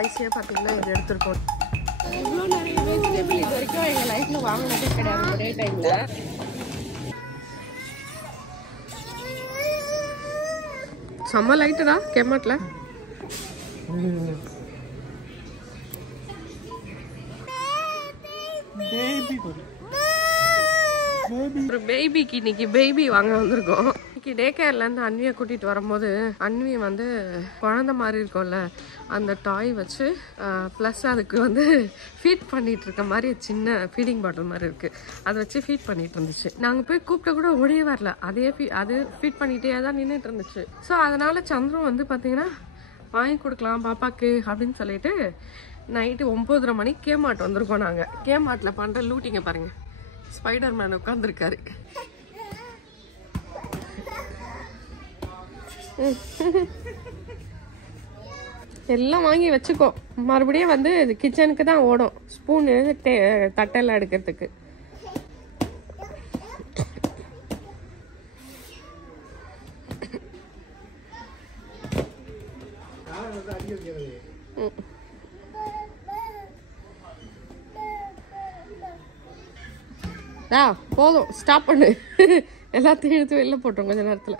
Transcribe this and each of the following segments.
கடைசியாக பார்த்தீங்கன்னா இது எடுத்துருக்கோம். இவ்வளோ நிறைய வெஜிடபிள் இது வரைக்கும் எங்கள் லைஃப்பில் வாங்கினதே கிடையாது ஒரே டைமில். செம்ம லைட்டுடா கேமாட்டில். ஒரு பேபிக்கு இன்னைக்கு பேபி வாங்க வந்திருக்கோம். இன்னைக்கு டே கேர்லேருந்து அன்வியை கூட்டிகிட்டு வரும்போது அன்வி வந்து குழந்த மாதிரி இருக்கும்ல அந்த டாய் வச்சு ப்ளஸ் அதுக்கு வந்து ஃபீட் பண்ணிட்டு இருக்க மாதிரி சின்ன ஃபீடிங் பாட்டில் மாதிரி இருக்குது, அதை வச்சு ஃபீட் பண்ணிட்டு இருந்துச்சு. நாங்கள் போய் கூப்பிட்ட கூட ஓடியே வரல, அது ஃபீட் பண்ணிகிட்டே தான் நின்றுட்டு இருந்துச்சு. ஸோ அதனால சந்திரம் வந்து பார்த்தீங்கன்னா வாங்கி கொடுக்கலாம் பாப்பாக்கு அப்படின்னு சொல்லிட்டு நைட்டு 9:30 மணிக்கு கேமாட் வந்திருக்கோம். நாங்கள் கேமாட்டில் பண்ணுற லூட்டிங்க பாருங்கள். ஸ்பைடர் மேன் உட்காந்துருக்காரு. எல்லாம் வாங்கி வச்சுக்கோ, மறுபடியும் வந்து கிச்சனுக்கு தான் ஓடும் ஸ்பூன் தட்டெல்லாம் எடுக்கிறதுக்கு. போதும், ஸ்டாப் பண்ணு. எல்லாத்தையும் எடுத்து வெளில போட்டோம் கொஞ்ச நேரத்துல.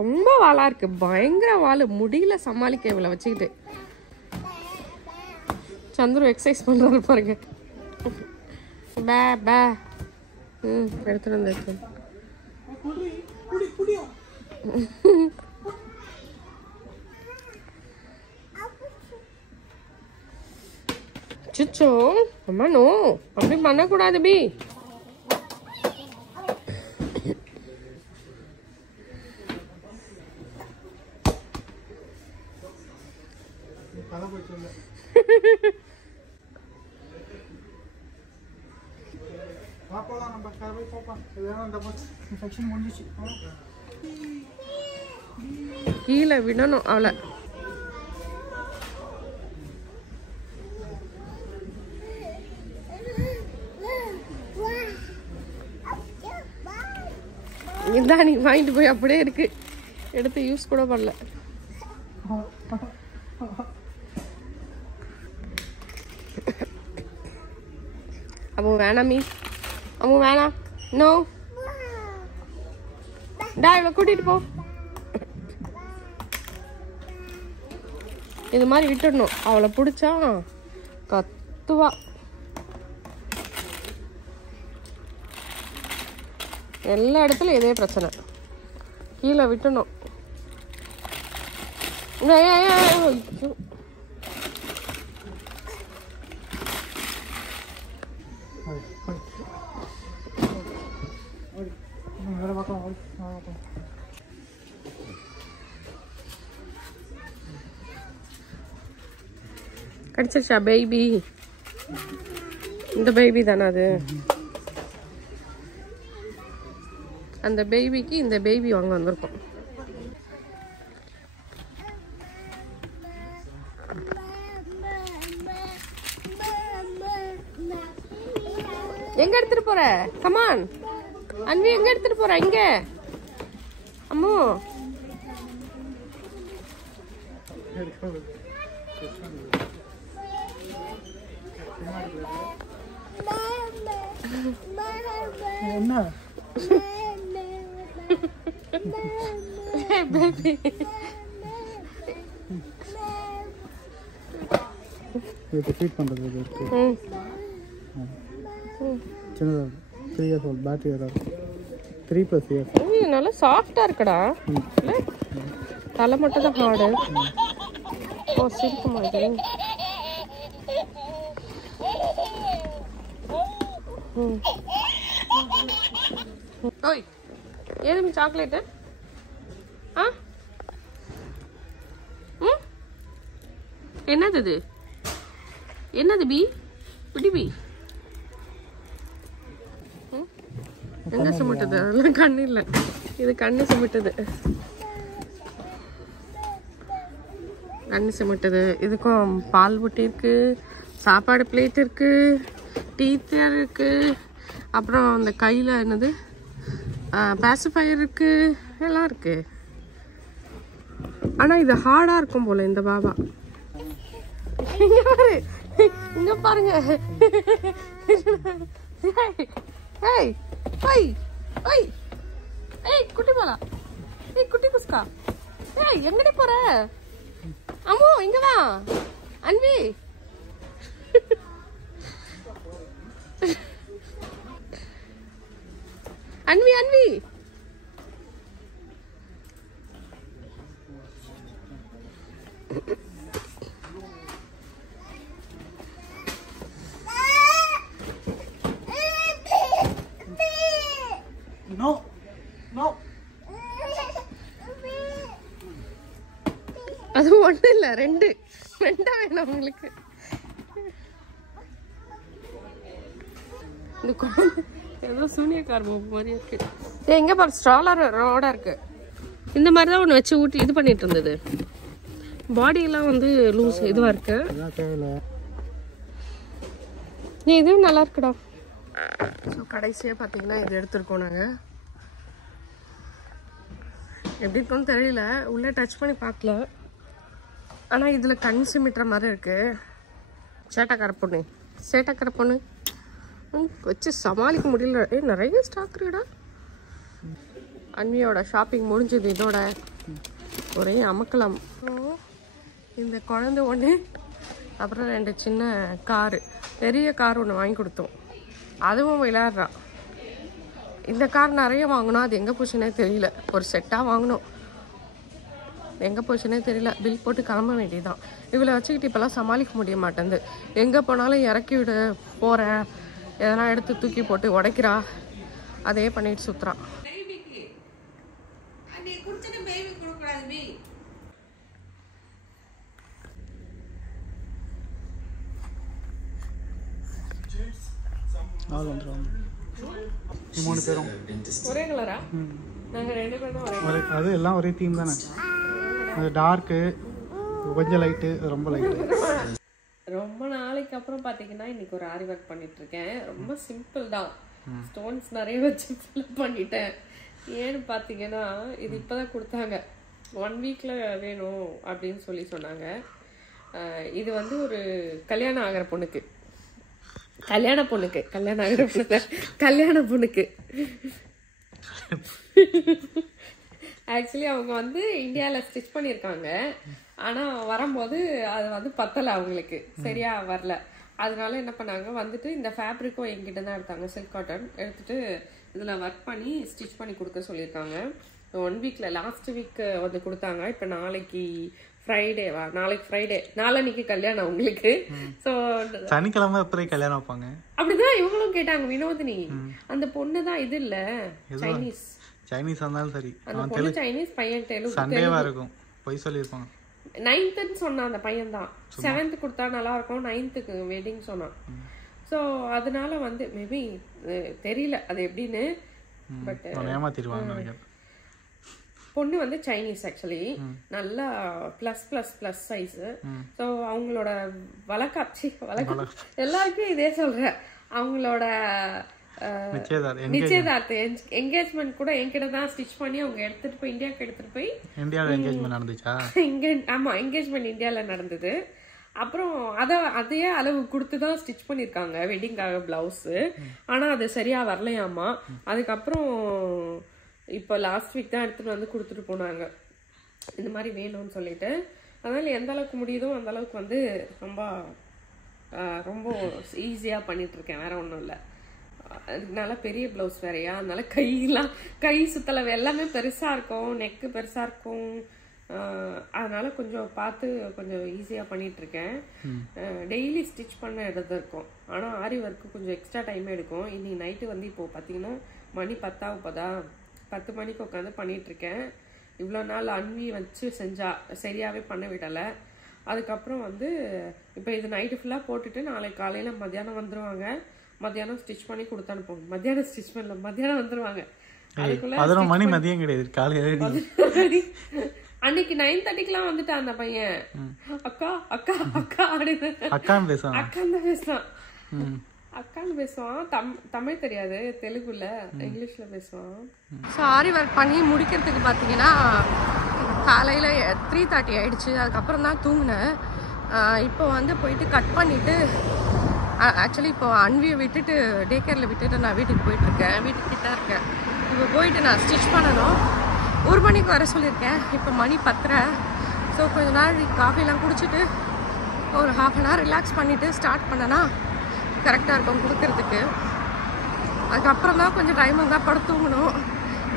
ரொம்ப வாளா இருக்கு, பயங்கர வாள், முடியல சமாளிக்க இவளை வச்சுக்கிட்டு. சந்துரு எக்ஸசைஸ் பண்றாரு பாருங்க. பே பே எடுத்துட்டு வந்து சுச்சோ அம்மா நோ, அப்படி பண்ணக்கூடாது பி. கீழே விடணும் அவளை. இதான் நீ வாங்கிட்டு போய் அப்படியே இருக்கு, எடுத்து யூஸ் கூட பண்ணல. அப்போ வேணாம் மீ, அப்போ வேணாம், நோ டா, இவ கூட்டிட்டு போ. இது மாதிரி விட்டுடணும், அவளை பிடிச்சா கத்துவா. எல்லா இடத்துலயும் இதே பிரச்சனை, கீழே விட்டணும். கடிச்சிருச்சா பேபி? இந்த பேபி தானே அது? அந்த பேபிக்கு இந்த பேபி வாங்க வந்திருக்கோம். எங்க எடுத்துட்டு போற? கமான் அன்வி, எங்க எடுத்துட்டு போற? இங்க அம்மு. என்ன பேபி இது ஃபீட் பண்றது இருக்கு. சின்னதா 3 years old பேட்டரி ஏதாவது 3+ years. நல்லா சாஃப்டா இருக்குடா. தலை மட்டும் தான் ஹார்டு. ஓ சிரிக்க மாதிரி. ஓய் ஏதும் சாக்லேட்டு? ஆ என்னது இது? என்னது பி? பிடி பி எங்க சுமட்டுது? அதெல்லாம் கண்ணு இல்லை, இது கண்ணு சுமட்டுது. கண்ணு சுமட்டுது. இதுக்கும் பால் புட்டி இருக்கு, சாப்பாடு பிளேட் இருக்கு, டீத்தர் இருக்கு, அப்புறம் அந்த கையில் என்னது பேசிஃபயர் இருக்கு, எல்லாம் இருக்கு. ஆனால் இது ஹார்டாக இருக்கும் போல இந்த பாபா. இங்க பாரு, இங்க பாருங்க. ஏய் ஏய் ஏய் ஏய் குட்டி போலா, ஏய் குட்டி புஸ்கா, ஏய் எங்கடி போற? அம்மு இங்க வா. Anvi Anvi Anvi no no. அது ஒண்ணு இல்ல, ரெண்டா வேணும் உங்களுக்கு. இந்த குழந்தை ஏதோ சூனியக்கார மாதிரி இருக்கு. எங்க பாரு ஸ்ட்ராலர் ரோடா இருக்கு. இந்த மாதிரி தான் ஒன்று வச்சு ஊட்டி இது பண்ணிட்டு இருந்தது. பாடியெல்லாம் வந்து லூஸ் இதுவா இருக்கு. இதுவும் நல்லா இருக்குடா. ஸோ கடைசியாக பார்த்தீங்கன்னா இது எடுத்துருக்கோம் நாங்கள். எப்படி இருக்குன்னு தெரியல, உள்ளே டச் பண்ணி பார்க்கல. ஆனால் இதில் கண் சிமிட்டுற மாதிரி இருக்கு. சேட்டக்கார பொண்ணு வச்சு சமாளிக்க முடியல. நிறைய ஸ்டாக் இருக்குடா. அன்வியோட ஷாப்பிங் முடிஞ்சது. இதோட ஒரே அமக்கலாம். இந்த குழந்தை ஒன்று, அப்புறம் 2 சின்ன காரு, பெரிய கார் ஒன்று வாங்கி கொடுத்தோம். அதுவும் விளையாடுறான். இந்த கார் நிறைய வாங்கினோம். அது எங்கே போச்சுன்னே தெரியல. ஒரு செட்டாக வாங்கினோம், எங்கே போச்சுன்னே தெரியல. பில் போட்டு கிளம்ப வேண்டியதுதான். இவளை வச்சுக்கிட்டு இப்போல்லாம் சமாளிக்க முடிய மாட்டேங்குது. எங்கே போனாலும் இறக்கி விட போகிறேன், எதனா எடுத்து தூக்கி போட்டு உடைக்கிறா, அதே பண்ணிட்டு சுற்றுறான். மூணு பேரும் ஒரே கலரா? நாங்கள் 2 பேரும் தான் ஒரே. அது எல்லாம் ஒரே தீம் தானே. அது டார்க்கு, கொஞ்சம் லைட்டு, ரொம்ப லைட்டு. ரொம்ப நாளைக்கு அப்புறம் பார்த்தீங்கன்னா இன்னைக்கு ஒரு ஆரி ஒர்க் பண்ணிட்டு இருக்கேன். ரொம்ப சிம்பிள் தான். ஸ்டோன்ஸ் நிறைய வச்சு ஃபில் பண்ணிட்டேன். ஏன்னு பார்த்தீங்கன்னா இது இப்போதான் கொடுத்தாங்க. 1 வீக்ல வேணும் அப்படின்னு சொன்னாங்க. இது வந்து ஒரு கல்யாணம் ஆகிற பொண்ணுக்கு ஆக்சுவலி அவங்க வந்து இந்தியாவில் ஸ்டிச் பண்ணியிருக்காங்க. ஆனால் வரும்போது அது வந்து பத்தலை, அவங்களுக்கு சரியா வரல. அதனால என்ன பண்ணாங்க, வந்துட்டு இந்த ஃபேப்ரிக்கும் எங்கிட்ட தான் எடுத்தாங்க. சில்க் காட்டன் எடுத்துட்டு இதில் ஒர்க் பண்ணி ஸ்டிச் பண்ணி கொடுக்க சொல்லியிருக்காங்க. 1 வீக்ல லாஸ்ட் வீக் வந்து கொடுத்தாங்க. இப்போ நாளைக்கு ஃப்ரைடேவா? நாளைக்கு ஃப்ரைடே, நாளன்னைக்கு கல்யாணம் உங்களுக்கு. ஸோ சனிக்கிழமை அப்புறம் கல்யாணம் வைப்பாங்க அப்படிதான் இவங்களும் கேட்டாங்க. வினோதினி அந்த பொண்ணு தான் இது இல்ல, சைனீஸ் இருந்தாலும் சரி. அந்த பொண்ணு சைனீஸ், பையன் தெலுங்கு. சண்டேவா இருக்கும், போய் சொல்லியிருப்பாங்க. 9th சொன்னா அந்த பையன் தான். 7th கொடுத்தா நல்லா இருக்கும், 9th வெட்டிங் சொன்னான். ஸோ அதனால வந்து மேபி தெரியல அது எப்படின்னு. பட் ஏமாத்திடுவாங்க நினைக்கிறேன். பொண்ணு வந்து சைனீஸ் ஆக்சுவலி, நல்லா +++ சைஸ். ஸோ அவங்களோட வழக்காட்சி எல்லாருக்கும் இதே சொல்றேன். அவங்களோட நிச்சயதார்த்தம் என்கேஜ்மெண்ட் கூட என்கிட்ட தான் ஸ்டிச் பண்ணி அவங்க எடுத்துட்டு போய் இந்தியாவுக்கு எடுத்துட்டு போய். இந்தியாவில் என்கேஜ்மெண்ட் நடந்துச்சா? ஆமா, என்கேஜ்மெண்ட் இந்தியாவில் நடந்தது. அப்புறம் அதே அளவு கொடுத்து தான் ஸ்டிச் பண்ணியிருக்காங்க வெட்டிங்காக பிளவுஸ். ஆனால் அது சரியா வரலையாமா. அதுக்கப்புறம் இப்போ லாஸ்ட் வீக் தான் எடுத்துட்டு வந்து கொடுத்துட்டு போனாங்க, இந்த மாதிரி வேணும்னு சொல்லிட்டு. அதனால எந்த அளவுக்கு முடியுதோ அந்த அளவுக்கு வந்து ரொம்ப ஈஸியாக பண்ணிட்டு இருக்கேன். வேற ஒன்றும் இல்லை. அதனால பெரிய பிளவுஸ் வேறையா, அதனால கை சுத்தலை எல்லாமே பெருசா இருக்கும், நெக்கு பெருசா இருக்கும். அதனால கொஞ்சம் பார்த்து கொஞ்சம் ஈஸியாக பண்ணிட்டு இருக்கேன். டெய்லி ஸ்டிச் பண்ண இடத்துல இருக்கும். ஆனால் ஆரி ஒர்க்கு கொஞ்சம் எக்ஸ்ட்ரா டைம் எடுக்கும். இன்னைக்கு நைட்டு வந்து இப்போ பார்த்தீங்கன்னா மணி 10 மணிக்கு உட்காந்து பண்ணிட்டு இருக்கேன். இவ்வளோ நாள் அன்வி வச்சு செஞ்சா சரியாவே பண்ண விடலை. அதுக்கப்புறம் வந்து இப்போ இது நைட்டு ஃபுல்லாக போட்டுட்டு நாளைக்கு காலையில் மத்தியானம் வந்துருவாங்க. மத்தியானம் ஸ்டிச் பண்ணி கொடுத்து அனுப்புவாங்க. மத்தியானம் ஸ்டிச் பண்ணல, மத்தியானம் வந்துருவாங்க. அதுக்குள்ள மணி மதியம் கிடையாது, காலையில. அன்னைக்கு 9:30க்குலாம் வந்துட்டான் அந்த பையன். அக்கா அக்கா அக்கா அப்படின்னு அக்கான்னு பேசுவான். அக்கான்னு பேசுவான். தமிழ் தெரியாது, தெலுங்குல இங்கிலீஷ்ல பேசுவான். ஸோ ஆரி ஒர்க் பண்ணி முடிக்கிறதுக்கு பார்த்தீங்கன்னா காலையில் 3:30 ஆயிடுச்சு. அதுக்கப்புறம் தான் தூங்கினேன். இப்போ வந்து போயிட்டு கட் பண்ணிவிட்டு ஆக்சுவலி இப்போ அன்வியை விட்டுட்டு டே கேரில் விட்டுட்டு நான் வீட்டுக்கு போயிட்டுருக்கேன். வீட்டுக்கு கிட்ட இருக்கேன். இப்போ போயிட்டு நான் ஸ்டிச் பண்ணணும். 1 மணிக்கு வர சொல்லியிருக்கேன். இப்போ மணி 10:30. ஸோ கொஞ்ச நாள் காஃபிலாம் குடிச்சிட்டு ஒரு 1/2 அன் ஹவர் ரிலாக்ஸ் பண்ணிவிட்டு ஸ்டார்ட் பண்ணனா கரெக்டாக இருக்கும் கொடுக்கறதுக்கு. அதுக்கப்புறம் தான் கொஞ்சம் டைம் இருந்தால் படுத்து தூங்கணும்.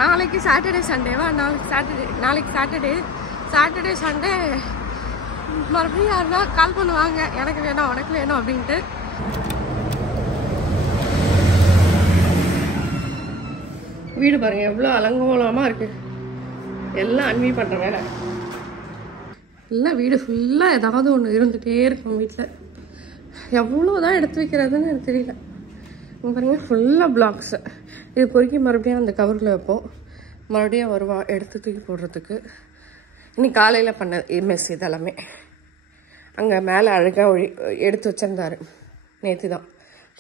நாளைக்கு சாட்டர்டே சண்டேவா? நாளைக்கு சாட்டர்டே சண்டே மறுபடியும் யாருன்னா கால் பண்ணுவாங்க, எனக்கு வேணும் உனக்கு வேணும் அப்படின்ட்டு. வீடு பாருங்க எவ்வளோ அலங்கோலமாக இருக்குது. எல்லாம் அன்வி பண்ணுற வேலை. எல்லாம் வீடு ஃபுல்லாக ஏதாவது ஒன்று இருந்துகிட்டே இருக்கும். வீட்டில் எவ்வளோ தான் எடுத்து வைக்கிறதுன்னு எனக்கு தெரியல. பாருங்க ஃபுல்லாக பிளாக்ஸு. இது பொறுக்கி மறுபடியும் அந்த கவரில் வைப்போம். மறுபடியும் வருவா எடுத்து தூக்கி போடுறதுக்கு. இன்னைக்கு காலையில் பண்ண மெஸ் இதெல்லாமே. அங்கே மேலே அழகாக எடுத்து வச்சுருந்தாரு. நேற்று தான்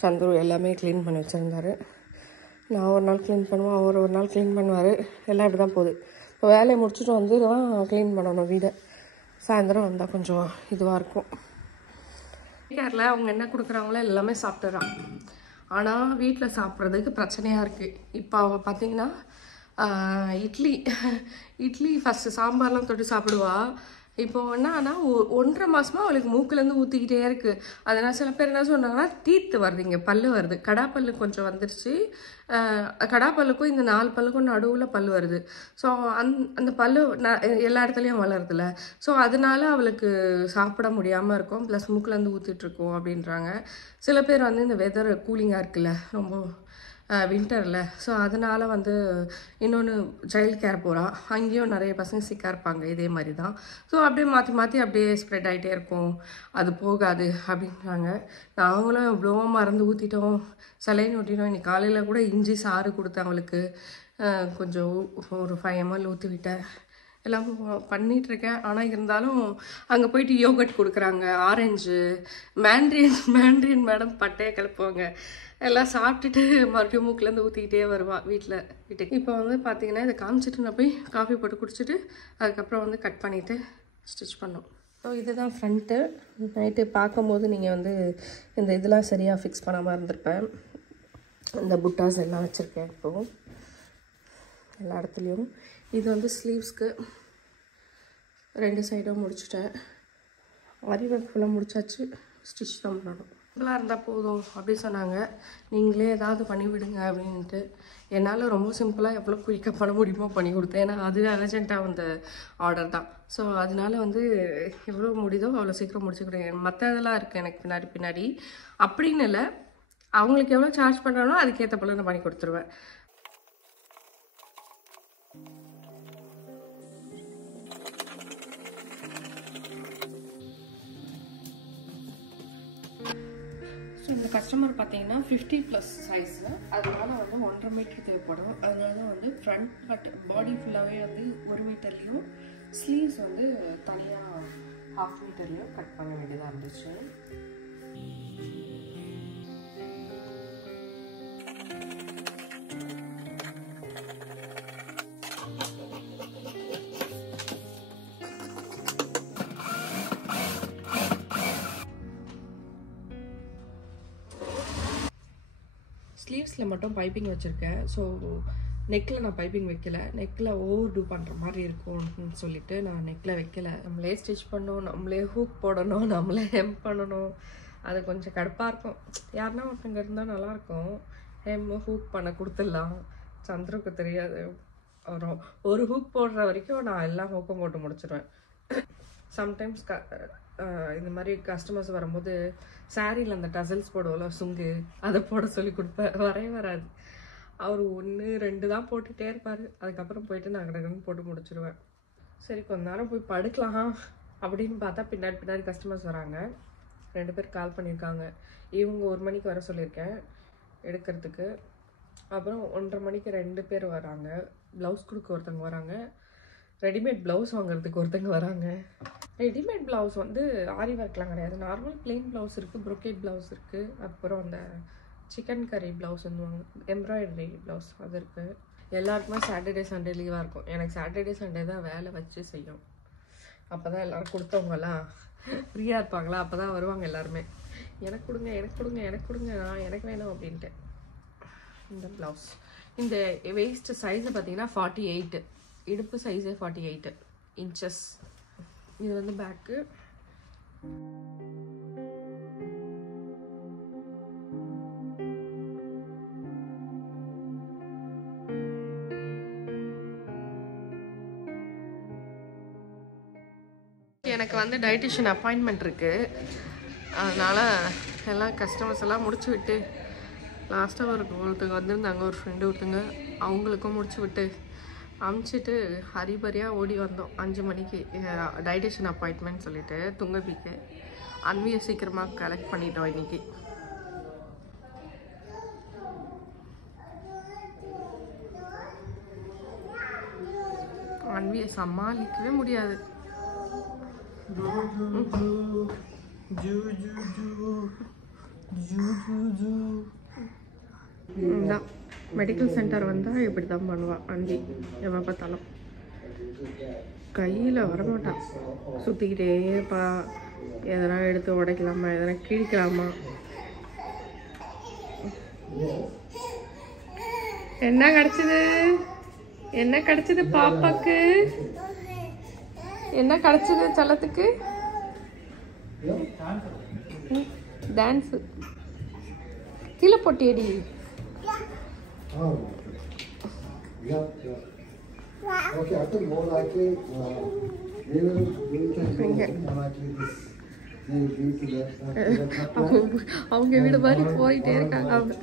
சந்துரு எல்லாமே க்ளீன் பண்ணி வச்சுருந்தாரு. நான் ஒரு நாள் க்ளீன் பண்ணுவேன், அவர் ஒரு நாள் க்ளீன் பண்ணுவார். எல்லாம் இப்படி தான் போகுது. இப்போ வேலையை முடிச்சுட்டு வந்து தான் க்ளீன் பண்ணணும் வீடை. சாயந்தரம் வந்தால் கொஞ்சம் இதுவாக இருக்கும். கேரில் அவங்க என்ன கொடுக்குறாங்களோ எல்லாமே சாப்பிட்டுறான். ஆனால் வீட்டில் சாப்பிட்றதுக்கு பிரச்சனையாக இருக்குது. இப்போ அவள் பார்த்தீங்கன்னா இட்லி ஃபஸ்ட்டு சாம்பார்லாம் தொட்டு சாப்பிடுவா. இப்போ என்னன்னா 1.5 மாதமாக அவளுக்கு மூக்குலேருந்து ஊற்றிக்கிட்டே இருக்குது. அதனால் சில பேர் என்ன சொன்னாங்கன்னா டீத்து வருதுங்க, பல்லு வருது. கடாப்பல்லு கொஞ்சம் வந்துருச்சு. கடாப்பல்லுக்கும் இந்த 4 பல்லுக்கும் நடுவில் பல் வருது. ஸோ அந்த பல்லு எல்லா இடத்துலையும் வளருதுல்ல. ஸோ அதனால அவளுக்கு சாப்பிட முடியாமல் இருக்கும். ப்ளஸ் மூக்குலேருந்து ஊற்றிட்டுருக்கோம் அப்படின்றாங்க. சில பேர் வந்து இந்த வெதர் கூலிங்காக இருக்குல்ல, ரொம்ப வின்டரில். ஸோ அதனால் வந்து இன்னொன்று சைல்டு கேர் போகிறா. அங்கேயும் நிறைய பசங்க சிக்காக இருப்பாங்க இதே மாதிரி தான். ஸோ அப்படியே மாற்றி அப்படியே ஸ்ப்ரெட் ஆகிட்டே இருக்கும், அது போகாது அப்படின்றாங்க. நாங்களும் எவ்வளோ மருந்து ஊற்றிட்டோம், சலைன்னு ஊற்றிட்டோம். இன்னைக்கு காலையில் கூட இஞ்சி சாறு கொடுத்தேன் அவளுக்கு. கொஞ்சம் ஒரு 5 ml ஊற்றி விட்டேன். எல்லாம் பண்ணிகிட்ருக்கேன். ஆனால் இருந்தாலும் அங்கே போயிட்டு யோகட் கொடுக்குறாங்க, ஆரஞ்சு, மேண்ட்ரின் மேடம் பட்டையை கிளப்புவாங்க. எல்லாம் சாப்பிட்டுட்டு மறுபடியும் மூக்கிலேருந்து ஊற்றிக்கிட்டே வருவாள் வீட்டுக்கு. இப்போ வந்து பார்த்தீங்கன்னா இதை காமிச்சிட்டு நான் போய் காஃபி போட்டு குடிச்சிட்டு அதுக்கப்புறம் வந்து கட் பண்ணிவிட்டு ஸ்டிச் பண்ணோம். ஸோ இதுதான் ஃப்ரண்ட்டு. நைட்டு பார்க்கும்போது நீங்கள் வந்து இந்த இதெல்லாம் சரியாக ஃபிக்ஸ் பண்ணாமல் இருந்திருப்பேன். இந்த புட்டாஸ் எல்லாம் வச்சுருக்கேன் இப்போது எல்லா இடத்துலையும். இது வந்து ஸ்லீவ்ஸ்க்கு 2 சைடும் முடிச்சுட்டேன். ஆரி ஒர்க் ஃபுல்லாக முடிச்சாச்சு. ஸ்டிச் தான் பண்ணணும். சிம்பிளாக இருந்தால் போதும் அப்படி சொன்னாங்க. நீங்களே ஏதாவது பண்ணி விடுங்க அப்படின்ட்டு. என்னால் ரொம்ப சிம்பிளாக எவ்வளோ குயிக்காக பண்ண முடியுமோ பண்ணி கொடுத்தேன். ஏன்னா அது அர்ஜென்ட்டாக வந்த ஆர்டர் தான். ஸோ அதனால வந்து எவ்வளோ முடியுதோ அவ்வளோ சீக்கிரம் முடிச்சுக்கிறேன். மற்ற இதெல்லாம் இருக்குது எனக்கு பின்னாடி அப்படின்னு இல்லை. அவங்களுக்கு எவ்வளோ சார்ஜ் பண்ணுறானோ அதுக்கேற்ற போல நான் பண்ணி கொடுத்துருவேன். ஸோ இந்த கஸ்டமர் பார்த்தீங்கன்னா 50+ சைஸு. அதனால வந்து 1.5 மீட்டர் தேவைப்படும். அதனால தான் வந்து ஃப்ரண்ட் கட் பாடி ஃபுல்லாகவே வந்து 1 மீட்டர்லேயும் ஸ்லீவ்ஸ் வந்து தனியாக 1/2 மீட்டர்லேயும் கட் பண்ண வேண்டியதாக இருந்துச்சு. ஸ்லீவ்ஸில் மட்டும் பைப்பிங் வச்சுருக்கேன். ஸோ நெக்கில் நான் பைப்பிங் வைக்கல. நெக்கில் ஓவர் டூ பண்ணுற மாதிரி இருக்கும்னு சொல்லிட்டு நான் நெக்கில் வைக்கல. நம்மளே ஸ்டிச் பண்ணணும், நம்மளே ஹூக் போடணும், நம்மளே ஹெம் பண்ணணும். அது கொஞ்சம் கடுப்பாக இருக்கும். யாருன்னா ஒருத்தங்க இருந்தால் நல்லாயிருக்கும். ஹெம் ஹூக் பண்ண கொடுத்துடலாம். சந்திரக்கு தெரியாது. ஒரு ஹூக் போடுற வரைக்கும் நான் எல்லா ஹூக்கும் போட்டு முடிச்சிடுவேன். சம்டைம்ஸ் இந்த மாதிரி கஸ்டமர்ஸ் வரும்போது சாரியில் அந்த டசல்ஸ் போடுவோம்ல, சுங்கு, அதை போட சொல்லி கொடுப்பேன். வராது. அவர் 1 2 தான் போட்டுகிட்டே இருப்பார். அதுக்கப்புறம் போயிட்டு நான் கடகடன்னு போட்டு முடிச்சிடுவேன். சரி கொஞ்ச நேரம் போய் படுக்கலாம் அப்படின்னு பார்த்தா பின்னாடி கஸ்டமர்ஸ் வராங்க. 2 பேர் கால் பண்ணியிருக்காங்க. இவங்க 1 மணிக்கு வர சொல்லியிருக்கேன் எடுக்கிறதுக்கு. அப்புறம் 1:30 மணிக்கு 2 பேர் வராங்க. ப்ளவுஸ் கொடுக்க ஒருத்தவங்க வராங்க. ரெடிமேட் ப்ளவுஸ் வாங்குறதுக்கு ஒருத்தங்க வராங்க. ரெடிமேட் ப்ளவுஸ் வந்து ஆரி ஒர்க்லாம் கிடையாது. நார்மல் பிளெயின் ப்ளவுஸ் இருக்குது, ப்ரொக்கேட் ப்ளவுஸ் இருக்குது. அப்புறம் அந்த சிக்கன் கறி ப்ளவுஸ்ன்னு எம்ப்ராய்டரி ப்ளவுஸ் அது இருக்குது. எல்லாருக்குமே சாட்டர்டே சண்டே லீவாக இருக்கும். எனக்கு சாட்டர்டே சண்டே தான் வேலை வச்சு செய்யும். அப்போ தான் எல்லோரும் கொடுத்தவங்கலாம் ஃப்ரீயாக இருப்பாங்களா, அப்போ தான் வருவாங்க எல்லாருமே. எனக்கு கொடுங்க எனக்கு கொடுங்க எனக்கு கொடுங்க, நான் எனக்கு வேணும் அப்படின்ட்டு. இந்த ப்ளவுஸ் இந்த வேஸ்ட் சைஸை பார்த்தீங்கன்னா 48, இடுப்பு சைஸே 48 இன்ச்சஸ். இது வந்து பேக்கு. எனக்கு வந்து டயட்டிஷியன் அப்பாயின்மெண்ட் இருக்குது. அதனால் எல்லாம் கஸ்டமர்ஸ் எல்லாம் முடிச்சு விட்டு லாஸ்ட்டாக ஒருத்தங்க வந்திருந்தாங்க, ஒரு ஃப்ரெண்டு ஒருத்தங்க, அவங்களுக்கும் முடிச்சு விட்டு அமுச்சிட்டு ஹரிபரியாக ஓடி வந்தோம் 5 மணிக்கு. டயட்டிஷியன் அப்பாயின்மெண்ட் சொல்லிட்டு துங்கபிக்கு அன்வியை சீக்கிரமாக கலெக்ட் பண்ணிட்டோம் இன்றைக்கி. அன்வியை சமாளிக்கவே முடியாது. மெடிக்கல் சென்டர் வந்தால் இப்படி தான் பண்ணுவாள் அன்வி. எவ்வளோ பார்த்தாலும் கையில் வரமாட்டான், சுற்றிக்கிட்டே இருப்பா. எதனா எடுத்து உடைக்கலாமா, எதனா கிழிக்கலாமா. என்ன கிடச்சிது, என்ன கிடச்சிது பாப்பாக்கு, என்ன கிடச்சிது செல்லத்துக்கு? டான்ஸு கீழே போட்டியடி. அவங்க வீடு மாதிரி போயிட்டே இருக்காங்க அவங்க.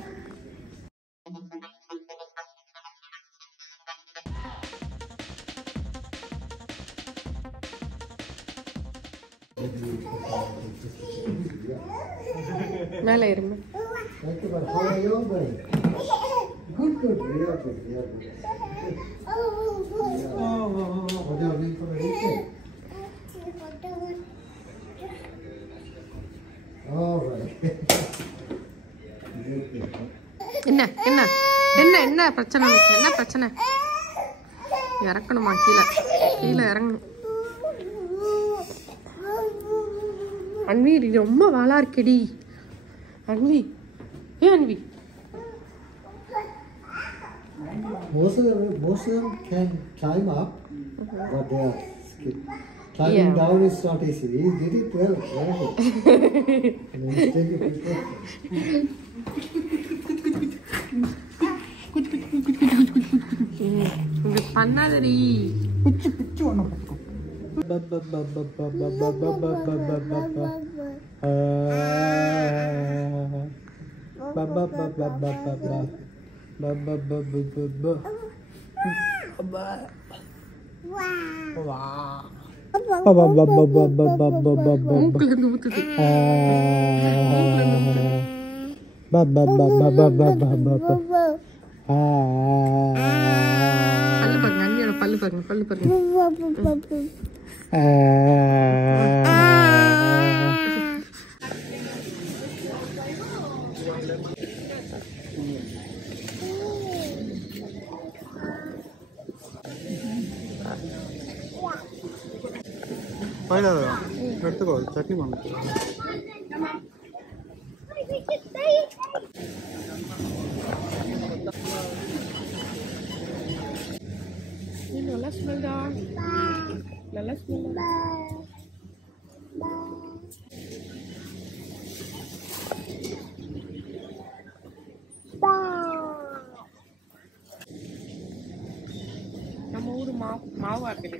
மேலே இருங்க. என்ன என்ன என்ன என்ன பிரச்சனை, என்ன பிரச்சனை? இறக்கணுமா கீழே? கீழே இறங்கணும். அன்வி ரொம்ப வாழா இருக்கடி அன்வி. ஏன் Anvi? Most of them can climb up, but they are skip. Climbing down is not easy. We did it well. பண்ணாதடி. பல்லு பாருங்க, பல்லு பாருங்க. எடுத்துக்கோ, சட்னி பண்ணு. நல்லா ஸ்மெல்டா, நல்லா ஸ்மெல். நம்ம ஊர் மாவா இருக்குது.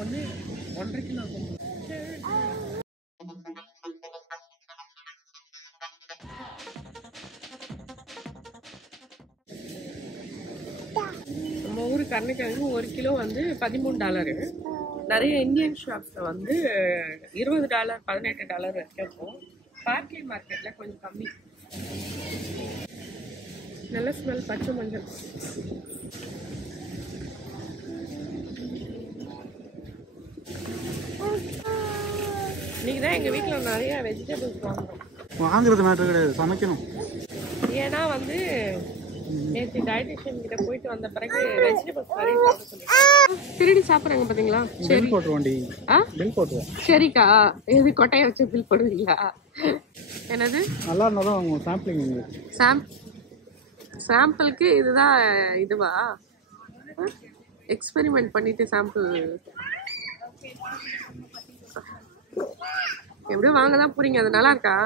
ஒன்று 1.5 கிலோ. நம்ம ஊர் கருணைக்கிழங்கு 1 கிலோ வந்து $13. நிறைய இந்தியன் ஷாப்ஸில் வந்து $20, $18 வரைக்கும் இருக்கும். பார்க்லி மார்க்கெட்டில் கொஞ்சம் கம்மி. நல்ல ஸ்மெல், பச்சை மஞ்சள். இன்னைக்கு தான் எங்கள் வீட்டில் நிறைய வெஜிடபிள்ஸ் வாங்குறோம். வாங்குறது மேட்டர் கிடையாது, சமைக்கணும். ஏன்னா வந்து நேற்று டயட்டிஷியன் கிட்ட போயிட்டு வந்த பிறகு வெஜிடபிள்ஸ் நிறைய சாப்பிட சொல்லிருக்காங்க. திருடி சாப்பிட்றாங்க பாத்தீங்களா? பில் போட்டுருவோண்டி. பில் போட்டுருவோம். சரிக்கா, இது கொட்டையை வச்சு பில் போடுவீங்களா? என்னது நல்லா இருந்தாலும் அவங்க சாம்பிளிங் சாம்பிளுக்கு இதுதான் இதுவா? எக்ஸ்பெரிமெண்ட் பண்ணிட்டு சாம்பிள் எப்படியும் வாங்க தான் போறீங்க. அது நல்லா இருக்கா?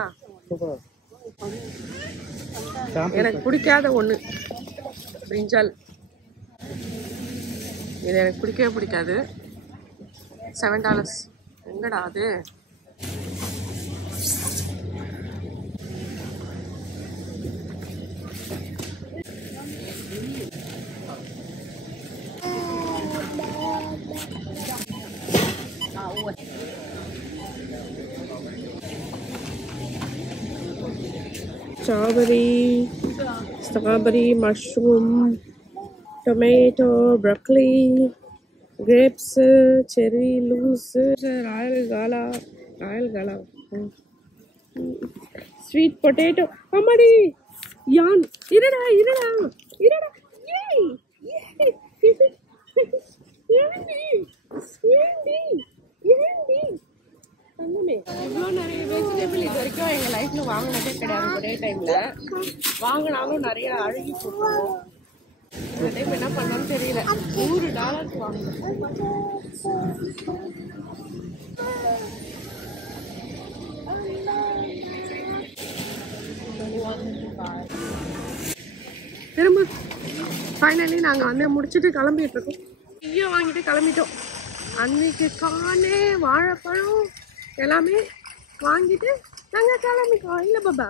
எனக்கு பிடிக்காத ஒண்ணு பிரிஞ்சால். இது எனக்கு பிடிக்கவே பிடிக்காது. $7. எங்கடா அது? strawberry, mushroom, tomato, broccoli, grapes, cherry, loose, royal gala, sweet potato. Amadi, yarn. Irada. இவ்வளோ நிறைய வெஜிடபிள் இது வரைக்கும் எங்கள் லைஃப்பில் வாங்கினதே கிடையாது. ஒரே டைமில் வாங்கினாலும் நிறைய அழுகி போட்டுருவோம். இந்த டைம் என்ன பண்ணோன்னு தெரியல. $100 வாங்கணும். திரும்ப ஃபைனலி நாங்கள் வந்து முடிச்சுட்டு கிளம்பிட்டு இருக்கோம். டீயை வாங்கிட்டு கிளம்பிட்டோம். அன்னைக்கு காணே வாழைப்பழம் எல்லாமே வாங்கிட்டு நாங்கள் கிளம்பிட்டோம். இல்லை பாபா.